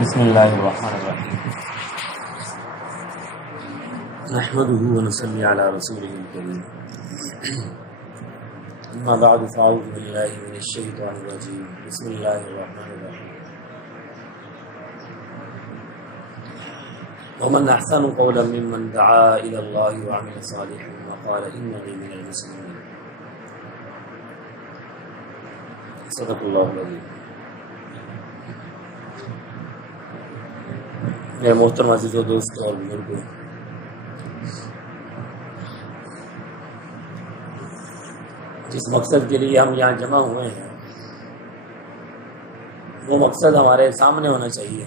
بسم اللہ الرحمن الرحیم نحمده ونصلي على رسوله الكريم اما بعد فاعوذ بالله من الشيطان الرجيم بسم الله الرحمن الرحيم ومن احسن قولا ممن دعا الى الله وعمل صالحا وقال انني من المسلمين صدق الله العظيم. میرے محترم عزیزو دوستو اور بزرگوں، جس مقصد کے لیے ہم یہاں جمع ہوئے ہیں وہ مقصد ہمارے سامنے ہونا چاہیے.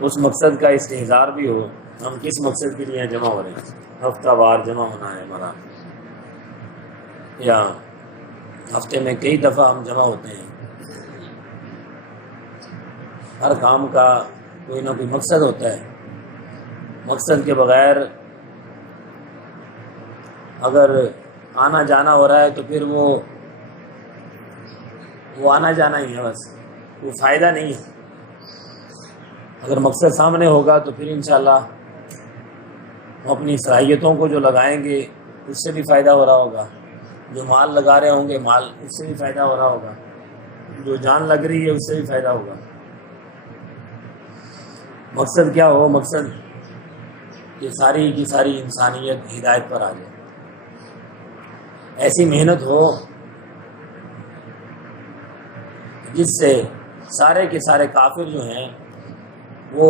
اس مقصد کا استحضار بھی ہو. ہم کس مقصد کے لیے جمع ہو رہے ہیں؟ ہفتہ وار جمع ہونا ہے ہمارا، یا ہفتے میں کئی دفعہ ہم جمع ہوتے ہیں. ہر کام کا کوئی نہ کوئی مقصد ہوتا ہے. مقصد کے بغیر اگر آنا جانا ہو رہا ہے تو پھر وہ آنا جانا ہی ہے، بس کوئی فائدہ نہیں ہے. اگر مقصد سامنے ہوگا تو پھر انشاءاللہ ہم اپنی صلاحیتوں کو جو لگائیں گے اس سے بھی فائدہ ہو رہا ہوگا، جو مال لگا رہے ہوں گے مال اس سے بھی فائدہ ہو رہا ہوگا، جو جان لگ رہی ہے اس سے بھی فائدہ ہوگا. مقصد کیا ہو؟ مقصد کہ ساری کی ساری انسانیت ہدایت پر آ جائے. ایسی محنت ہو جس سے سارے کے سارے کافر جو ہیں وہ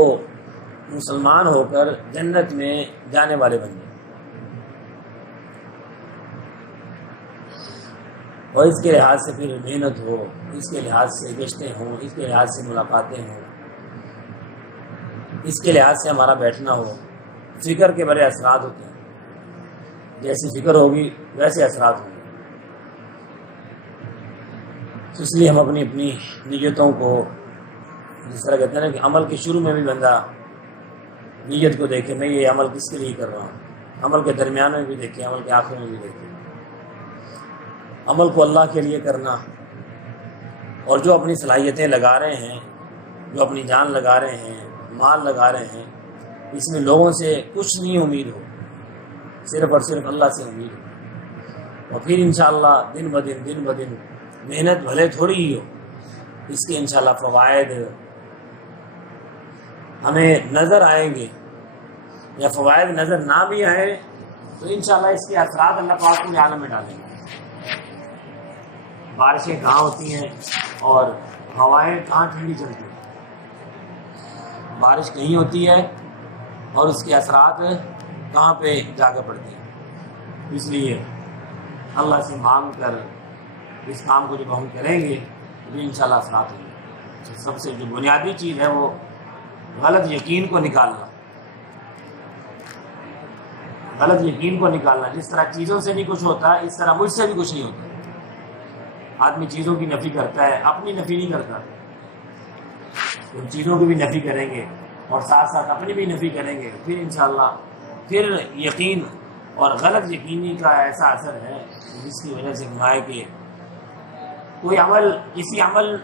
مسلمان ہو کر جنت میں جانے والے بن جائیں. اور اس کے لحاظ سے پھر محنت ہو، اس کے لحاظ سے گشتیں ہوں، اس کے لحاظ سے ملاقاتیں ہوں، اس کے لحاظ سے ہمارا بیٹھنا ہو. فکر کے بڑے اثرات ہوتے ہیں. جیسی فکر ہوگی ویسے اثرات ہوں گے. اس لیے ہم اپنی نیتوں کو، جس طرح کہتے ہیں نا کہ عمل کے شروع میں بھی بندہ نیت کو دیکھے، میں یہ عمل کس کے لیے کر رہا ہوں. عمل کے درمیان میں بھی دیکھے، عمل کے آخر میں بھی دیکھے. عمل کو اللہ کے لیے کرنا، اور جو اپنی صلاحیتیں لگا رہے ہیں، جو اپنی جان لگا رہے ہیں، مال لگا رہے ہیں، اس میں لوگوں سے کچھ نہیں امید ہو، صرف اور صرف اللہ سے امید ہو. اور پھر انشاءاللہ دن بدن محنت بھلے تھوڑی ہی ہو، اس کے انشاءاللہ فوائد ہمیں نظر آئیں گے. یا فوائد نظر نہ بھی آئے تو انشاءاللہ اس کے اثرات اللہ پاک کو عالم میں ڈالیں گے. بارشیں کہاں ہوتی ہیں اور ہوائیں کہاں ٹھنڈی چلتی ہیں. بارش کہیں ہوتی ہے اور اس کے اثرات کہاں پہ جا کر پڑتے ہیں. اس لیے اللہ سے مانگ کر اس کام کو جب ہم کریں گے تو انشاءاللہ اثرات ہوں گے. سب سے جو بنیادی چیز ہے وہ غلط یقین کو نکالنا. غلط یقین کو نکالنا. جس طرح چیزوں سے نہیں کچھ ہوتا اس طرح مجھ سے بھی کچھ نہیں ہوتا. آدمی چیزوں کی نفی کرتا ہے، اپنی نفی نہیں کرتا. ان چیزوں کی بھی نفی کریں گے اور ساتھ ساتھ اپنی بھی نفی کریں گے. پھر انشاءاللہ پھر یقین اور غلط یقینی کا ایسا اثر ہے جس کی وجہ سے گناہ کہ کوئی عمل، کسی عمل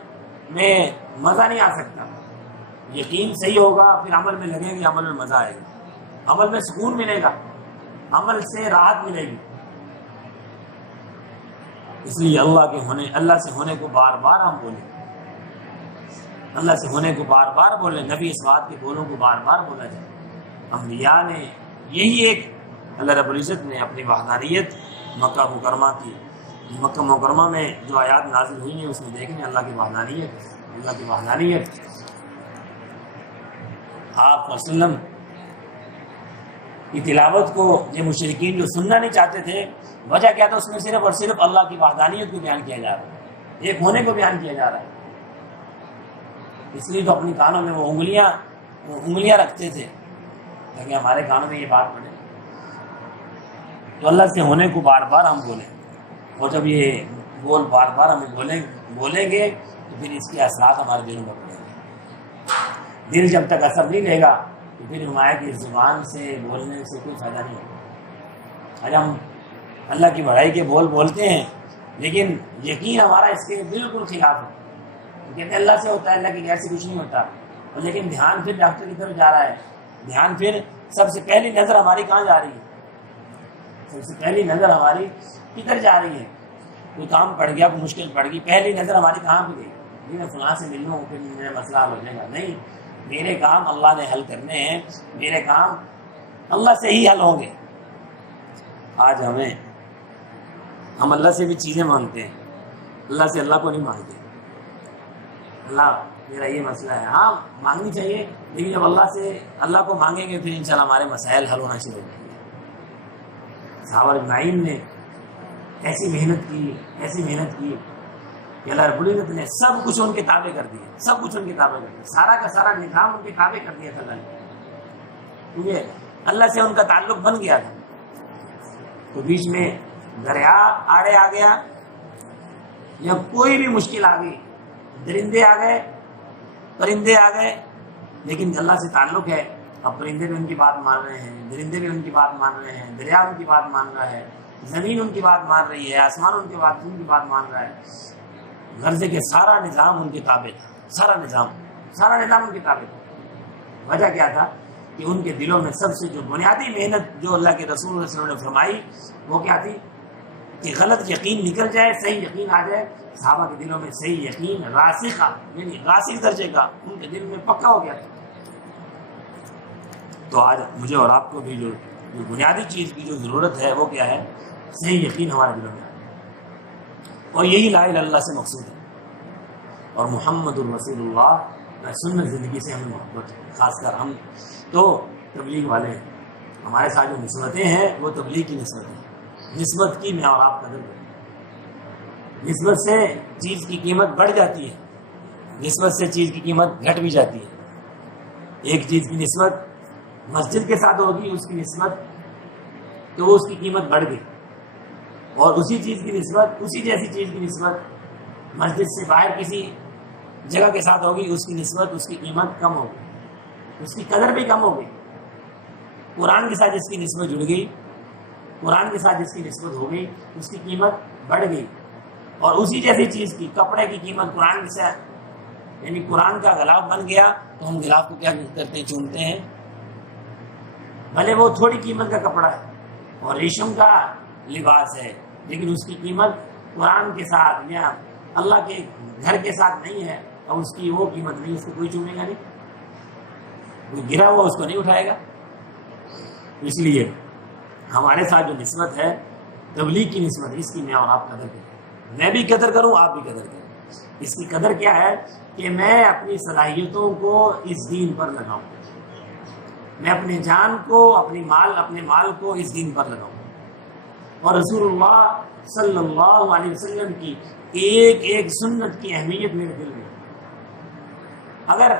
میں مزہ نہیں آ سکتا. یقین صحیح ہوگا پھر عمل میں لگیں گے، عمل میں مزہ آئے گا، عمل میں سکون ملے گا، عمل سے راحت ملے گی. اس لیے اللہ سے ہونے کو بار بار ہم بولیں، اللہ سے ہونے کو بار بار بولیں. نبی اس بات کے بولوں کو بار بار بولا جائے. انبیاء نے یہی ایک اللہ رب العزت نے اپنی وحدانیت مکہ مکرمہ کی، مکہ مکرمہ میں جو آیات نازل ہوئی ہیں اس میں دیکھیں اللہ کی وحدانیت. اللہ کی وحدانیت. آپ وسلم کی تلاوت کو یہ مشرکین جو سننا نہیں چاہتے تھے، وجہ کیا تھا؟ اس میں صرف اور صرف اللہ کی وحدانیت کو بیان کیا جا رہا ہے، ایک ہونے کو بیان کیا جا رہا ہے. اس لیے تو اپنی کانوں میں وہ انگلیاں رکھتے تھے تاکہ ہمارے کانوں میں یہ بات پڑے. تو اللہ سے ہونے کو بار بار ہم بولیں، اور جب یہ بول بار بار ہم بولیں گے تو پھر اس کے اثرات ہمارے دلوں میں پڑیں گے. دل جب تک اثر نہیں لے گا تو پھر ہمارے کی زبان سے بولنے سے کوئی فائدہ نہیں ہوگا. آج ہم اللہ کی بڑائی کے بول بولتے ہیں لیکن یقین ہمارا اس کے بالکل خلاف ہے. کہتے ہیں اللہ سے ہوتا ہے، اللہ کے غیر سے کچھ نہیں ہوتا. لیکن دھیان پھر ڈاکٹر کی طرف جا رہا ہے. دھیان پھر سب سے پہلی نظر ہماری کہاں جا رہی ہے؟ سب سے پہلی نظر ہماری کدھر جا رہی ہے؟ کوئی کام پڑ گیا، کوئی مشکل پڑ گئی، پہلی نظر ہماری کہاں پہ گئی؟ جی میں فلاں سے مل لوں پھر میرا مسئلہ حل ہو جائے گا. نہیں، میرے کام اللہ نے حل کرنے ہیں، میرے کام اللہ سے ہی حل ہوں گے. آج ہم اللہ سے بھی چیزیں مانگتے ہیں، اللہ سے اللہ کو نہیں مانگتے. اللہ میرا یہ مسئلہ ہے، ہاں مانگنی چاہیے، لیکن جب اللہ کو مانگیں گے پھر انشاءاللہ ہمارے مسائل حل ہونا شروع ہو جائیں گے. صحابہ اجمعین نے ایسی محنت کی کہ اللہ رب العزت نے سب کچھ ان کے تابع کر دیا، سب کچھ ان کے تابع کر دیا، سارا کا سارا نظام ان کے تابع کر دیا تھا اللہ نے، کیونکہ اللہ سے ان کا تعلق بن گیا تھا. تو بیچ میں دریا آڑے آ گیا یا کوئی بھی مشکل آ گئی، درندے آ گئے، پرندے آ گئے، لیکن اللہ سے تعلق ہے. اب پرندے بھی ان کی بات مان رہے ہیں، درندے بھی ان کی بات مان رہے ہیں، دریا ان کی بات مان رہا ہے، زمین ان کی بات مان رہی ہے، آسمان ان کی بات مان رہا ہے. غرضے کے سارا نظام ان کے تابع تھا، سارا نظام ان کے تابع تھا. وجہ کیا تھا کہ ان کے دلوں میں سب سے جو بنیادی محنت جو اللہ کے رسول صلی اللہ علیہ وسلم نے فرمائی وہ کیا تھی کہ غلط یقین نکل جائے، صحیح یقین آ جائے. صحابہ کے دلوں میں صحیح یقین راسخ، یعنی راسخ درجے کا ان کے دل میں پکا ہو گیا تھا. تو آج مجھے اور آپ کو بھی جو بنیادی چیز کی جو ضرورت ہے وہ کیا ہے؟ صحیح یقین ہمارے دلوں میں. اور یہی لا الہ الا اللہ سے مقصود ہے. اور محمد الرسول اللہ سنت زندگی سے ہمیں محبت ہے. خاص کر ہم تو تبلیغ والے ہیں، ہمارے ساتھ جو نسبتیں ہیں وہ تبلیغ کی نسبت ہے. نسبت کی میں اور آپ قدر کریں. نسبت سے چیز کی قیمت بڑھ جاتی ہے، نسبت سے چیز کی قیمت گھٹ بھی جاتی ہے. ایک چیز کی نسبت مسجد کے ساتھ ہوگی، اس کی نسبت تو وہ اس کی قیمت بڑھ گئی. اور اسی چیز کی نسبت، اسی جیسی چیز کی نسبت مسجد سے باہر کسی جگہ کے ساتھ ہوگی، اس کی نسبت، اس کی قیمت کم ہوگی، اس کی قدر بھی کم ہوگی. قرآن کے ساتھ جس کی نسبت جڑ گئی، قرآن کے ساتھ جس کی نسبت ہو گئی، اس کی قیمت بڑھ گئی. اور اسی جیسی چیز کی، کپڑے کی قیمت قرآن کے ساتھ، یعنی قرآن کا غلاف بن گیا تو ہم غلاف کو کیا کرتے ہیں؟ چومتے ہیں. بھلے وہ تھوڑی قیمت کا کپڑا ہے اور ریشم کا لباس ہے، لیکن اس کی قیمت قرآن کے ساتھ یا اللہ کے گھر کے ساتھ نہیں ہے، اور اس کی وہ قیمت نہیں، اس کو کوئی چومے گا نہیں، وہ گرا ہوا اس کو نہیں اٹھائے گا. اس لیے ہمارے ساتھ جو نسبت ہے تبلیغ کی نسبت، اس کی میں اور آپ قدر کریں. میں بھی قدر کروں، آپ بھی قدر کریں. اس کی قدر کیا ہے کہ میں اپنی صلاحیتوں کو اس دین پر لگاؤں، میں اپنے جان کو، اپنے مال کو اس دین پر لگاؤں. اور رسول اللہ صلی اللہ علیہ وسلم کی ایک ایک سنت کی اہمیت میرے دل میں. اگر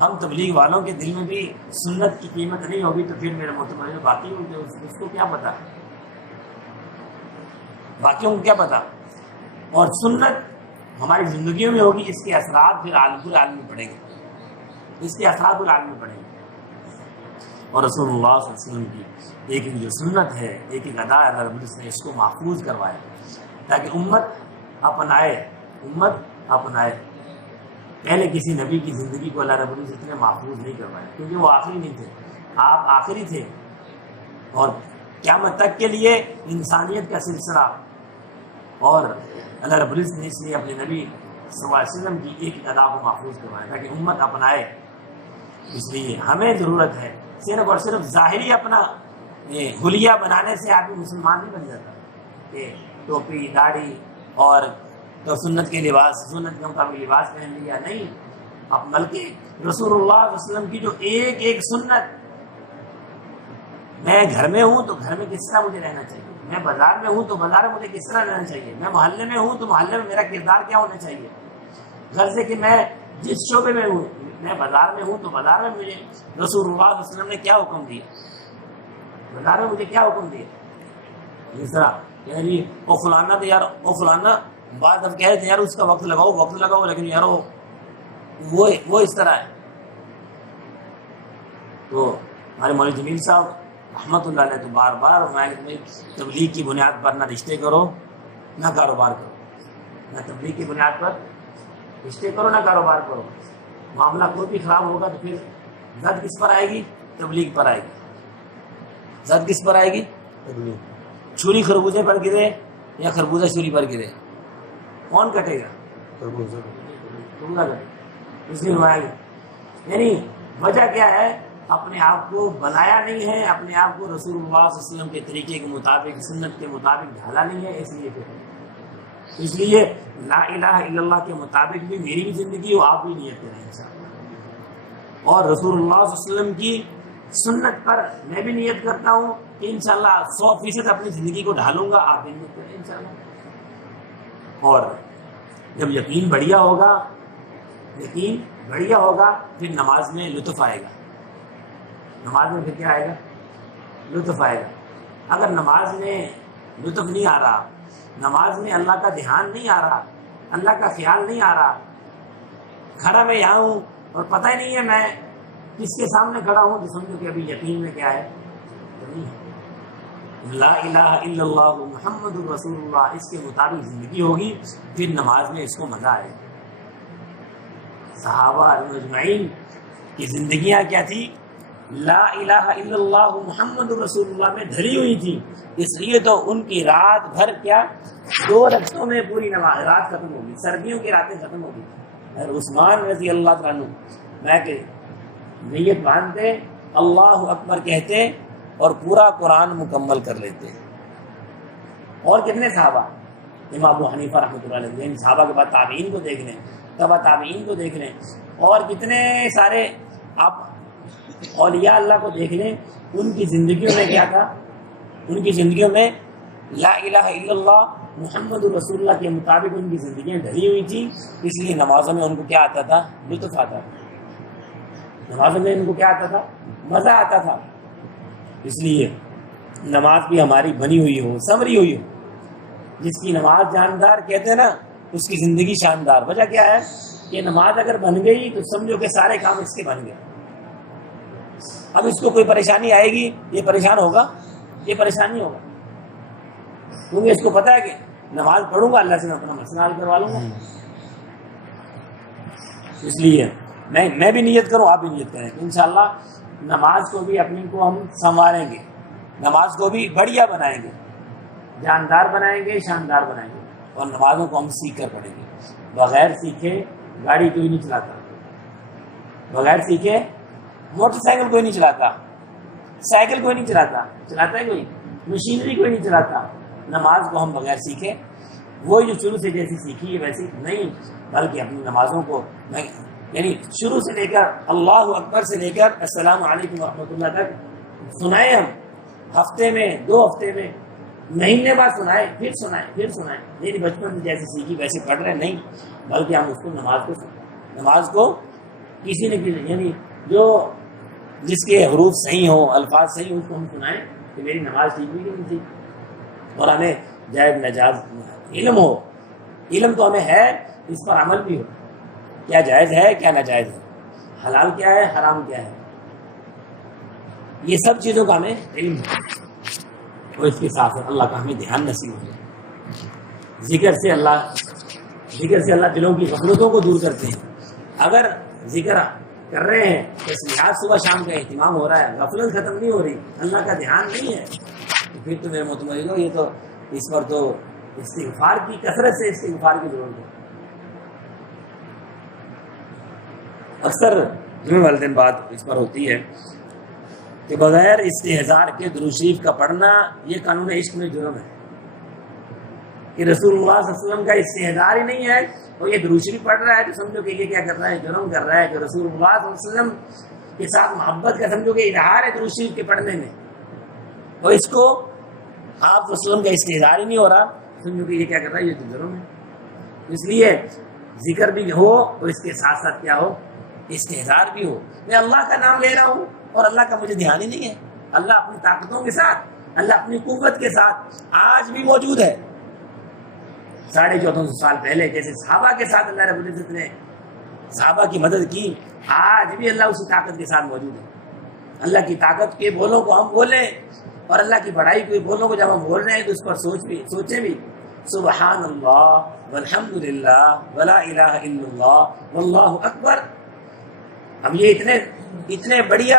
ہم تبلیغ والوں کے دل میں بھی سنت کی قیمت نہیں ہوگی تو پھر میرے معتبر باقی ہوتے اس کو کیا پتا، باقیوں کو کیا پتا. اور سنت ہماری زندگیوں میں ہوگی، اس کے اثرات پھر پورے عالم میں پڑیں گے، اس کے اثرات پورے عالم میں پڑیں گے. اور رسول اللہ صلی اللہ علیہ وسلم کی ایک جو سنت ہے، ایک ادا اللہ رب العزت نے اس کو محفوظ کروائے تاکہ امت اپنائے. پہلے کسی نبی کی زندگی کو اللہ رب العزت نے محفوظ نہیں کروایا، کیونکہ وہ آخری نہیں تھے، آپ آخری تھے. اور قیامت تک کے لیے انسانیت کا سلسلہ، اور اللہ رب العزت نے اس لیے اپنے نبی صلی اللہ علیہ وسلم کی ایک ادا کو محفوظ کروایا تاکہ امت اپنائے. اس لیے ہمیں ضرورت ہے، صرف اور صرف ظاہری اپنا حلیہ بنانے سے آدمی مسلمان نہیں بن جاتا کہ ٹوپی داڑھی اور تو سنت کے لباس، سنت کے مطابق لباس پہن لیا، نہیں. اب بلکہ رسول اللہ صلی اللہ علیہ وسلم کی جو ایک ایک سنت، میں گھر میں ہوں تو گھر میں کس طرح مجھے رہنا چاہیے، میں بازار میں ہوں تو بازار میں مجھے کس طرح رہنا چاہیے، میں محلے میں ہوں تو محلے میں میرا کردار کیا ہونا چاہیے. غرض ہے کہ میں جس شعبے میں ہوں، میں بازار میں ہوں تو بازار میں مجھے رسول اللہ صلی اللہ علیہ وسلم نے کیا حکم دیا، بازار میں مجھے کیا حکم دیا. جس طرح یعنی وہ فلانا تو یار وہ فلانا بات اب کہہ رہے تھے یار اس کا وقت لگاؤ، لیکن یار وہ اس طرح ہے. تو ہمارے مولوی جمیل صاحب رحمۃ اللہ علیہ تو بار بار تبلیغ کی بنیاد پر نہ رشتے کرو، نہ کاروبار کرو، نہ تبلیغ کی بنیاد پر رشتے کرو نہ کاروبار کرو، معاملہ کوئی بھی خراب ہوگا تو پھر زد کس پر آئے گی؟ تبلیغ پر آئے گی۔ زد کس پر آئے گی؟ چھری خربوزے پر گرے یا خربوزہ چھری پر گرے، کون کٹے گا؟ خربوزہ کٹے، اس لیے نمایا گیا۔ یعنی وجہ کیا ہے؟ اپنے آپ کو بنایا نہیں ہے، اپنے آپ کو رسول اللہ صلی اللہ علیہ وسلم کے طریقے کے مطابق، سنت کے مطابق ڈھالا نہیں ہے، اس لیے لا الہ الا اللہ کے مطابق بھی میری بھی زندگی ہو، آپ بھی نیت کریں انشاءاللہ، اور رسول اللہ صلی اللہ علیہ وسلم کی سنت پر میں بھی نیت کرتا ہوں کہ انشاءاللہ 100% اپنی زندگی کو ڈھالوں گا، آپ بھی نیت کریں انشاءاللہ۔ اور جب یقین بڑھیا ہوگا پھر نماز میں لطف آئے گا، نماز میں پھر کیا آئے گا؟ لطف آئے گا۔ اگر نماز میں لطف نہیں آ رہا، نماز میں اللہ کا دھیان نہیں آ رہا، اللہ کا خیال نہیں آ رہا، کھڑا میں یہاں ہوں اور پتہ ہی نہیں ہے میں کس کے سامنے کھڑا ہوں، تو سمجھو کہ ابھی یقین میں کیا ہے؟ لا الہ الا اللہ محمد الرسول اللہ، اس کے مطابق زندگی ہوگی، پھر نماز میں اس کو مزہ آئے گا۔ صحابہ اجمعین کی زندگیاں کیا تھی؟ لا الہ الا اللہ محمد رسول اللہ میں دھری ہوئی تھی، اس لیے تو ان کی رات بھر کیا 2 رکعتوں میں پوری نماز رات ختم ہوگی، سردیوں کی راتیں ختم ہوگی۔ اور عثمان رضی اللہ تعالیٰ عنہ میں کہ نیت باندھتے، اللہ اکبر کہتے اور پورا قرآن مکمل کر لیتے۔ اور کتنے صحابہ، امام ابو حنیفہ رحمۃ اللہ علیہ، ان صحابہ کے بعد تابعین کو دیکھ لیں، تبع تابعین کو دیکھ لیں، اور کتنے سارے آپ اولیاء اللہ کو دیکھ لیں، ان کی زندگیوں میں کیا تھا؟ ان کی زندگیوں میں لا الہ الا اللہ محمد رسول اللہ کے مطابق ان کی زندگیاں ڈھلی ہوئی تھی، اس لیے نمازوں میں ان کو کیا آتا تھا؟ لطف آتا تھا، نمازوں میں ان کو کیا آتا تھا؟ مزہ آتا تھا۔ اس لیے نماز بھی ہماری بنی ہوئی ہو، سنوری ہوئی ہو، جس کی نماز جاندار کہتے ہیں نا، اس کی زندگی شاندار۔ وجہ کیا ہے کہ نماز اگر بن گئی تو سمجھو کہ سارے کام اس کے بن گئے۔ اب اس کو کوئی پریشانی آئے گی، یہ پریشان ہوگا، یہ پریشانی ہوگا، کیونکہ اس کو پتہ ہے کہ نماز پڑھوں گا اللہ سے میں اپنا مسئلہ حل کروا لوں گا۔ اس لیے میں بھی نیت کروں، آپ بھی نیت کریں، انشاءاللہ نماز کو بھی اپنی کو ہم سنواریں گے، نماز کو بھی بڑھیا بنائیں گے، جاندار بنائیں گے، شاندار بنائیں گے، اور نمازوں کو ہم سیکھ کر پڑھیں گے۔ بغیر سیکھے گاڑی کوئی نہیں چلاتا، بغیر سیکھے موٹر سائیکل کوئی نہیں چلاتا، سائیکل کوئی نہیں چلاتا، چلاتا ہے کوئی؟ مشینری کوئی نہیں چلاتا۔ نماز کو ہم بغیر سیکھے، وہی جو شروع سے جیسی سیکھی ہے ویسی نہیں، بلکہ اپنی نمازوں کو یعنی شروع سے لے کر اللہ اکبر سے لے کر السلام علیکم ورحمۃ اللہ تک سنائیں، ہم ہفتے میں 2 ہفتے میں مہینے بعد سنائیں، پھر سنائیں، میری بچپن میں جیسے سیکھی ویسے پڑھ رہے نہیں، بلکہ ہم اس کو نماز کو کسی نے یعنی جو جس کے حروف صحیح ہوں، الفاظ صحیح ہوں، اس کو ہم سنائیں کہ میری نماز ٹھیک ہوئی کہ نہیں ٹھیک، اور ہمیں جائز ناجائز علم ہو، علم تو ہمیں ہے، اس پر عمل بھی ہو، کیا جائز ہے کیا ناجائز ہے، حلال کیا ہے حرام کیا ہے، یہ سب چیزوں کا ہمیں علم ہے، اور اس کے ساتھ اللہ کا ہمیں دھیان نصیب ہو جائے۔ ذکر سے اللہ دلوں کی غفلتوں کو دور کرتے ہیں۔ اگر ذکر کر رہے ہیں، تسبیحات صبح شام کا اہتمام ہو رہا ہے، غفلت ختم نہیں ہو رہی، اللہ کا دھیان نہیں ہے، تو پھر تو میرے مطمئن ہو، یہ تو اس پر تو استغفار کی کثرت سے استغفار کی ضرورت ہے۔ اکثر جمعہ والے دن بات اس پر ہوتی ہے کہ بغیر استحضار کے درود شریف کا پڑھنا یہ قانون عشق میں جرم ہے، کہ رسول اللہ صلی اللہ علیہ وسلم کا استحضار ہی نہیں ہے اور یہ درود شریف پڑھ رہا ہے، تو سمجھو کہ یہ کیا کر رہا ہے؟ جرم کر رہا ہے، کہ رسول اللہ صلی اللہ علیہ وسلم کے ساتھ محبت کا سمجھو کہ اظہار ہے درود شریف کے پڑھنے میں، اور اس کو آپ وسلم کا استحضار ہی نہیں ہو رہا، سمجھو کہ یہ کیا کر رہا ہے؟ یہ تو جرم ہے۔ اس لیے ذکر بھی ہو اور اس کے ساتھ ساتھ کیا ہو؟ استحضار بھی ہو۔ میں اللہ کا نام لے رہا ہوں اور اللہ کا مجھے دھیان ہی نہیں ہے، اللہ اپنی طاقتوں کے ساتھ، اللہ اپنی قوت کے ساتھ آج بھی موجود ہے۔ 1450 سال پہلے جیسے صحابہ کے ساتھ اللہ رب العزت نے صحابہ کی مدد کی، آج بھی اللہ اسی طاقت کے ساتھ موجود ہے۔ اللہ کی طاقت کے بولوں کو ہم بولیں، اور اللہ کی بڑائی کے بولوں کو جب ہم بول رہے ہیں تو اس پر سوچیں بھی سبحان اللہ والحمد للہ ولا الہ الا اللہ واللہ اکبر. اب یہ اتنے بڑھیا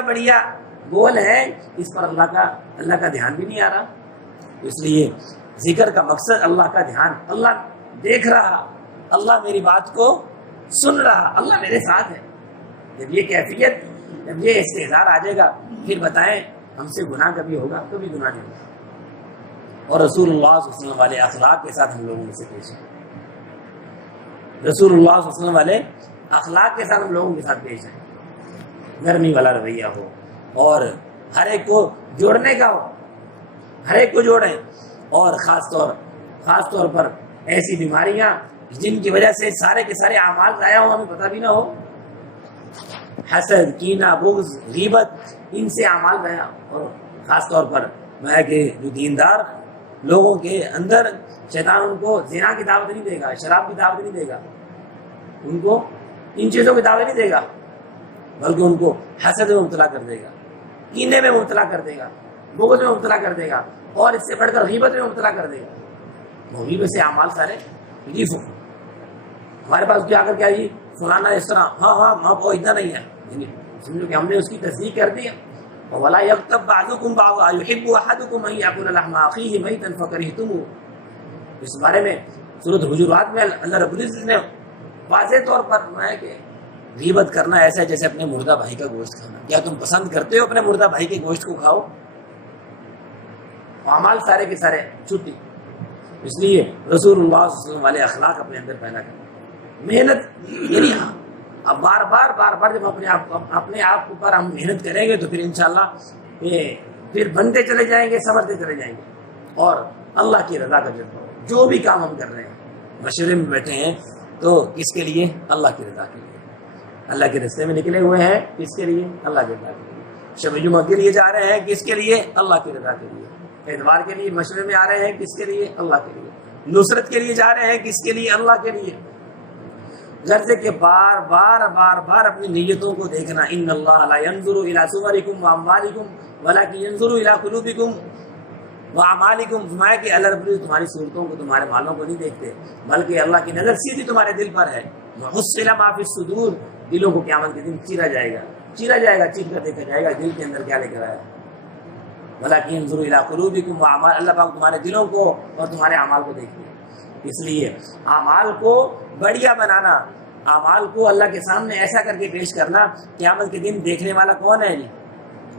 بول ہیں, اس پر اللہ کا دھیان بھی نہیں آ رہا. اس لیے ذکر کا مقصد اللہ کا دھیان. اللہ دیکھ رہا, اللہ میری بات کو سن رہا, اللہ میرے ساتھ ہے. جب یہ کیفیت, جب یہ استحضار آ جائے گا, پھر بتائیں ہم سے گناہ کبھی ہوگا؟ کبھی گناہ نہیں ہوگا. اور رسول اللہ صلی اللہ علیہ وسلم والے اخلاق کے ساتھ ہم لوگوں سے پیش ہیں. رسول اللہ صلی اللہ علیہ وسلم والے اخلاق کے ساتھ ہم لوگوں کے ساتھ پیش ہیں. نرمی والا رویہ ہو اور ہر ایک کو جوڑنے کا ہو, ہر ایک کو جوڑیں. اور خاص طور پر ایسی بیماریاں جن کی وجہ سے سارے کے سارے اعمال ضائع ہو, ہمیں پتہ بھی نہ ہو. حسد, کینہ, بغض, غیبت, ان سے اعمال ضائع. اور خاص طور پر میں کہ جو دیندار لوگوں کے اندر شیطان ان کو زنا کی دعوت نہیں دے گا, شراب کی دعوت نہیں دے گا, ان کو ان چیزوں کی دعوت نہیں دے گا, بلکہ ان کو حسد میں مبتلا کر دے گا, کینے میں مبتلا کر دے گا, بغض میں مبتلا کر دے گا, اور اس سے بڑھ کر غیبت میں مبتلا کر دے گا. غیبت سے اعمال سارے ریلیف ہو. ہمارے پاس کیا کر کیا جی فلانا اس طرح, ہاں وہ اتنا نہیں ہے, سمجھو کہ ہم نے اس کی تصدیق کر دی. وَلَا يَغْتَبْ بَعْضُكُمْ بَعْضًا أَيُحِبُّ أَحَدُكُمْ أَن يَأْكُلَ لَحْمَ أَخِيهِ مَيْتًا فَكَرِهْتُمُوهُ. اس بارے میں سورۃ حجرات میں اللہ رب العزت نے واضح طور پر فرمایا کہ غیبت کرنا ایسا ہے جیسے اپنے مردہ بھائی کا گوشت کھانا. کیا تم پسند کرتے ہو اپنے مردہ بھائی کے گوشت کو کھاؤ؟ اعمال سارے کے سارے چھٹی. اس لیے رسول اللہ صلی اللہ علیہ وسلم والے اخلاق اپنے اندر پیدا کریں. محنت یعنی اب بار بار جب اپنے آپ پر ہم محنت کریں گے تو پھر انشاءاللہ یہ پھر بنتے چلے جائیں گے, سمجھتے چلے جائیں گے. اور اللہ کی رضا کا جذبہ, جو بھی کام ہم کر رہے ہیں, مشورے میں بیٹھے ہیں تو کس کے لیے؟ اللہ کی رضا کے لیے. اللہ کے راستے میں نکلے ہوئے ہیں, کس کے لیے؟ اللہ کے رضا کے لیے. شب جمعہ کے لیے جا رہے ہیں, کس کے لیے؟ اللہ کی رضا کے لیے. اتوار کے لیے مشورے میں آ رہے ہیں, کس کے لیے؟ اللہ کے لیے. نصرت کے لیے جا رہے ہیں, کس کے لیے؟ اللہ کے لیے. غرض کہ بار اپنی نیتوں کو دیکھنا. ان اللہ لا ينظر الى صورکم واموالکم ولکن ينظر الى قلوبکم واعمالکم. فرمایا کہ اللہ رب العزت تمہاری صورتوں کو, تمہارے مالوں کو نہیں دیکھتے, بلکہ اللہ کی نظر سیدھی تمہارے دل پر ہے. وحصل ما فی الصدور, دلوں کو قیامت کے دن چیرا جائے گا, چیز کر دیکھا جائے گا دل کے اندر کیا لے کر آیا. ولکن ينظر الى قلوبکم واعمال, اللہ پاک تمہارے دلوں کو اور تمہارے اعمال کو دیکھتے ہیں. اس لیے اعمال کو بڑھیا بنانا, اعمال کو اللہ کے سامنے ایسا کر کے پیش کرنا. قیامت کے دن دیکھنے والا کون ہے جی؟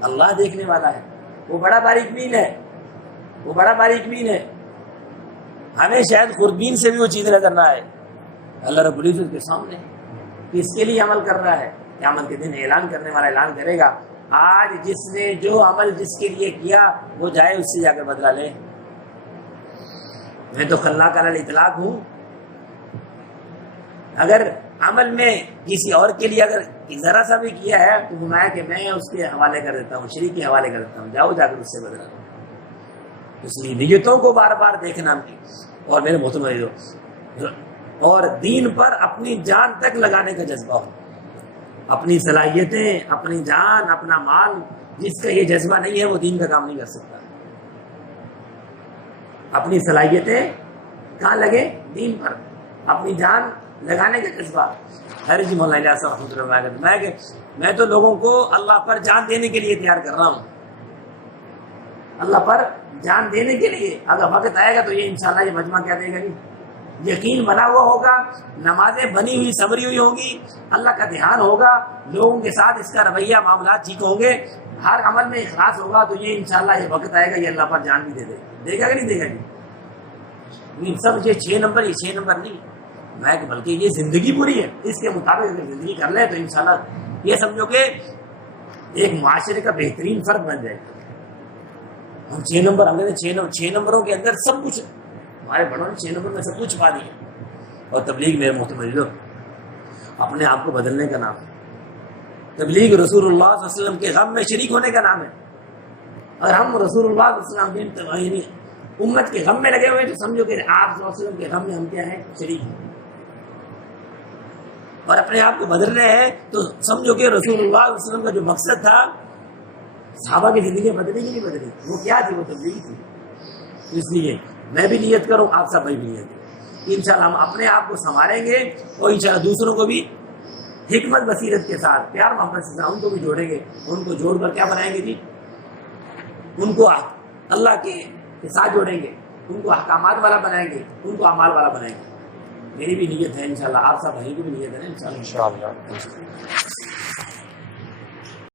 اللہ دیکھنے والا ہے. وہ بڑا باریک بین ہے, ہمیں شاید خوردبین سے بھی وہ چیز نظر نہ آئے. اللہ رب العزت کے سامنے کس کے لیے عمل کر رہا ہے؟ قیامت کے دن اعلان کرنے والا اعلان کرے گا, آج جس نے جو عمل جس کے لیے کیا وہ جائے اس سے جا کر بدلہ لے. میں تو خلاق علی الاطلاق ہوں. اگر عمل میں کسی اور کے لیے اگر ذرا سا بھی کیا ہے تو فرمایا کہ میں اس کے حوالے کر دیتا ہوں, شریک کے حوالے کر دیتا ہوں, جاؤ جا کر اس سے بدلا. اس لیے نیتوں کو بار دیکھنا. اور میرے محترم اور دین پر اپنی جان تک لگانے کا جذبہ ہو. اپنی صلاحیتیں, اپنی جان, اپنا مال, جس کا یہ جذبہ نہیں ہے وہ دین کا کام نہیں کر سکتا. اپنی صلاحیتیں کہاں لگے؟ دین پر. اپنی جان لگانے کا جذبہ. ہر جی مولانا صاحب رحمۃ اللہ علیہ کہ میں تو لوگوں کو اللہ پر جان دینے کے لیے تیار کر رہا ہوں. اللہ پر جان دینے کے لیے اگر وقت آئے گا تو یہ انشاءاللہ یہ مجمع کیا دے گا جی, یقین بنا ہوا ہوگا, نمازیں بنی ہوئی سبری ہوئی ہوں گی, اللہ کا دھیان ہوگا, لوگوں کے ساتھ اس کا رویہ معاملات ٹھیک ہوں گے, ہر عمل میں اخلاص ہوگا, تو یہ انشاءاللہ یہ وقت آئے گا یہ اللہ پر جان بھی دے گا کہ نہیں دے گا جی. سب یہ 6 نمبر نہیں, میں بلکہ یہ زندگی پوری ہے. اس کے مطابق اگر زندگی کر لیں تو انشاءاللہ یہ سمجھو کہ ایک معاشرے کا بہترین فرد بن جائے گا. ہم 6 نمبر, ہم نے 6 نمبروں کے اندر سب کچھ, ہمارے بڑوں نے 6 نمبر میں سب کچھ چھپا دیا. اور تبلیغ میرے محترم اپنے آپ کو بدلنے کا نام ہے. تبلیغ رسول اللہ صلی اللہ علیہ وسلم کے غم میں شریک ہونے کا نام ہے. اگر ہم رسول اللہ صلی اللہ علیہ وسلم کی امت کے غم میں لگے ہوئے تو سمجھو کہ آپ صلی اللہ علیہ وسلم کے غم میں ہم کیا ہیں؟ شریک ہیں. اور اپنے آپ کو بدل رہے ہیں تو سمجھو کہ رسول اللہ صلی اللہ علیہ وسلم کا جو مقصد تھا صحابہ کی زندگی بدلی کی نہیں بدلی, وہ کیا تھی؟ وہ تبلیغ تھی. اس لیے میں بھی نیت کروں، آپ سب بھائی بھی نیت کریں، انشاءاللہ ہم اپنے آپ کو سنبھالیں گے اور انشاءاللہ دوسروں کو بھی حکمت بصیرت کے ساتھ پیار محبت سے ان کو بھی جوڑیں گے، ان کو جوڑ کر کیا بنائیں گے جی، ان کو اللہ کے ساتھ جوڑیں گے، ان کو احکامات والا بنائیں گے، ان کو اعمال والا بنائیں گے۔ میری بھی نیت ہے انشاءاللہ، آپ سب بھائی کی بھی نیت ہے انشاءاللہ۔